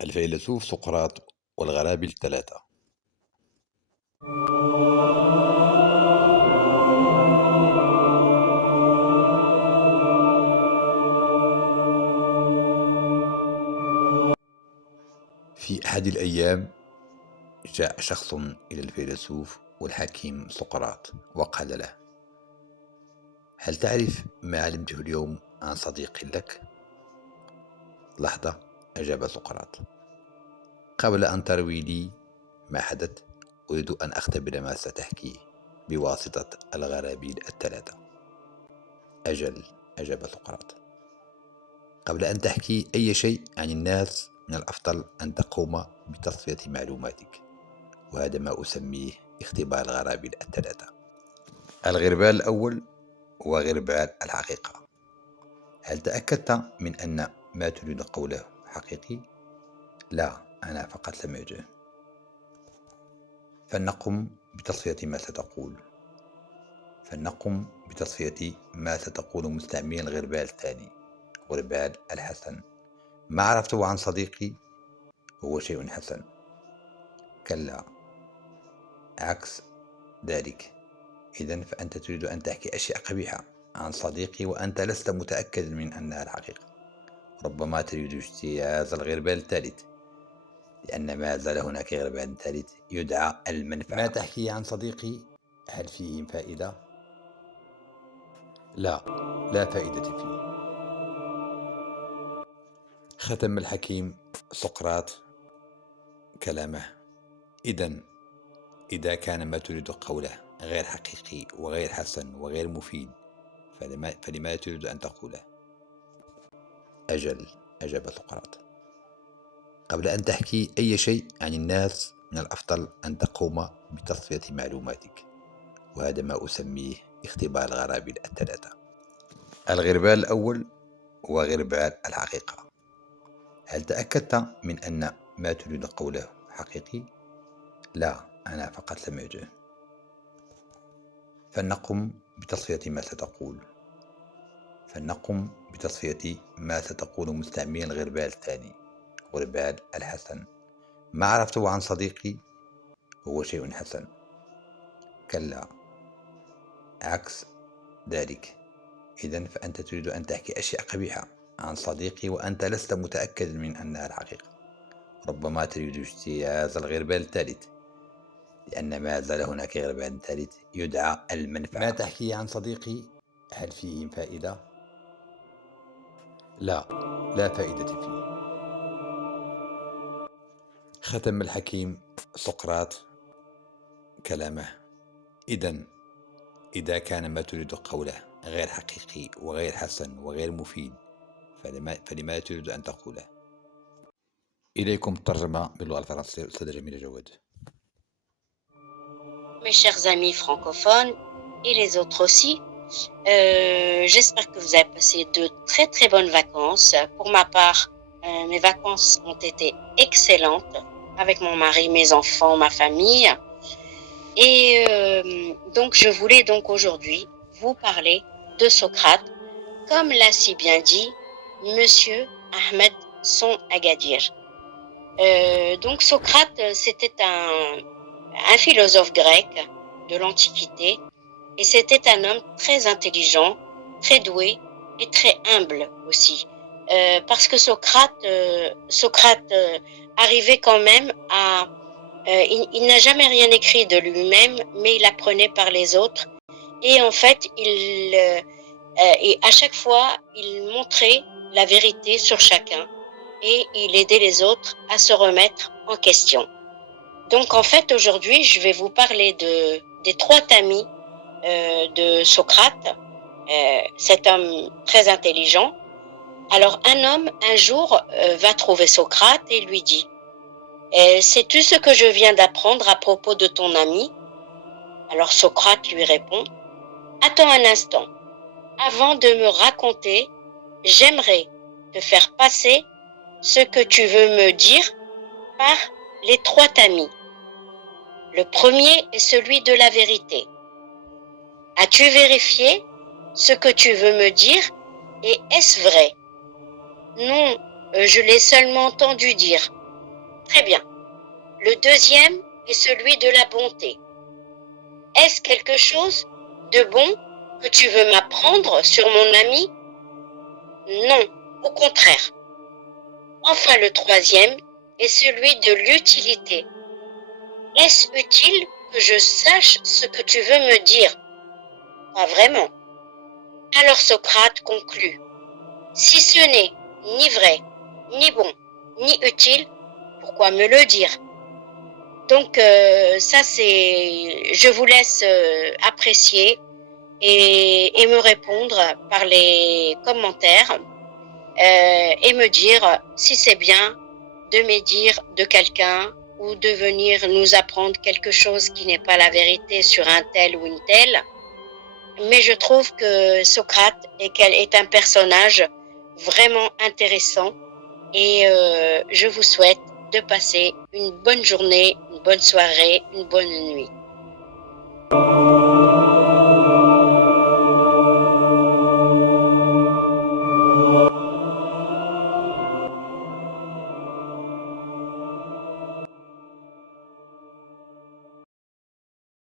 الفيلسوف سقراط والغرابي الثلاثة. في أحد الأيام جاء شخص إلى الفيلسوف والحكيم سقراط وقال له: هل تعرف ما علمته اليوم عن صديق لك؟ لحظة، أجاب سقراط: قبل أن تروي لي ما حدث أريد أن أختبر ما ستحكيه بواسطة الغرابيل الثلاثة. أجل، أجاب سقراط، قبل أن تحكي أي شيء عن الناس من الأفضل أن تقوم بتصفية معلوماتك، وهذا ما أسميه اختبار الغرابيل الثلاثة. الغربال الأول هو غربال الحقيقة. هل تأكدت من أن ما تريد قوله حقيقي؟ لا، أنا فقط سمعته. فلنقم بتصفية ما ستقول مستعملا الغربال الثاني، غربال الحسن. ما عرفته عن صديقي هو شيء حسن. كلا، عكس ذلك. إذن فأنت تريد أن تحكي أشياء قبيحة عن صديقي وأنت لست متأكد من أنها الحقيقة. ربما تريد اجتياز الغربال الثالث، لأن ما زال هناك غربال ثالث يدعى المنفعة. ما تحكي عن صديقي هل فيه فائدة؟ لا، لا فائدة فيه. ختم الحكيم سقراط كلامه: إذا كان ما تريد قوله غير حقيقي وغير حسن وغير مفيد، فلما تريد أن تقوله؟ أجل، أجاب سقراط، قبل أن تحكي أي شيء عن الناس من الأفضل أن تقوم بتصفية معلوماتك، وهذا ما أسميه اختبار الغرابيل الثلاثة. الغربال الأول هو غربال الحقيقة. هل تأكدت من أن ما تريد قوله حقيقي؟ لا، أنا فقط سمعته. فلنقم بتصفية ما ستقول مستعملا الغربال الثاني، غربال الحسن. ما عرفته عن صديقي هو شيء حسن. كلا، عكس ذلك. إذن فأنت تريد أن تحكي أشياء قبيحة عن صديقي وأنت لست متأكد من أنها الحقيقة. ربما تريد اجتياز الغربال الثالث، لأن ما زال هناك غربال ثالث يدعى المنفعة. ما تحكي عن صديقي هل فيه فائدة؟ لا، لا فائدة فيه. ختم الحكيم سقراط كلامه: إذا كان ما تريد قوله غير حقيقي وغير حسن وغير مفيد، فلما تريد أن تقوله؟ إليكم الترجمة باللغة الفرنسية أستاذة جميلة جواد. Mes chers amis francophones et les autres aussi, j'espère que vous avez passé de très très bonnes vacances. Pour ma part, mes vacances ont été excellentes avec mon mari, mes enfants, ma famille. Et donc je voulais donc aujourd'hui vous parler de Socrate, comme l'a si bien dit Monsieur Ahmed Son Agadir. Donc Socrate, c'était un philosophe grec de l'Antiquité, et c'était un homme très intelligent, très doué et très humble aussi. Parce que Socrate arrivait quand même à... il n'a jamais rien écrit de lui-même, mais il apprenait par les autres. Et en fait, et à chaque fois, il montrait la vérité sur chacun et il aidait les autres à se remettre en question. Donc en fait, aujourd'hui, je vais vous parler des trois tamis de Socrate, cet homme très intelligent. Alors un homme, un jour, va trouver Socrate et lui dit: sais-tu ce que je viens d'apprendre à propos de ton ami? Alors Socrate lui répond: attends un instant, avant de me raconter, j'aimerais te faire passer ce que tu veux me dire par les trois tamis. Le premier est celui de la vérité. As-tu vérifié ce que tu veux me dire et est-ce vrai? Non, je l'ai seulement entendu dire. Très bien. Le deuxième est celui de la bonté. Est-ce quelque chose de bon que tu veux m'apprendre sur mon ami? Non, au contraire. Enfin, le troisième est celui de l'utilité. Est-ce utile que je sache ce que tu veux me dire? Pas vraiment. Alors Socrate conclut. Si ce n'est ni vrai, ni bon, ni utile, pourquoi me le dire? Donc ça c'est, je vous laisse apprécier et me répondre par les commentaires et me dire si c'est bien de médire de quelqu'un ou de venir nous apprendre quelque chose qui n'est pas la vérité sur un tel ou une telle. Mais je trouve que Socrate est un personnage vraiment intéressant et je vous souhaite de passer une bonne journée, une bonne soirée, une bonne nuit.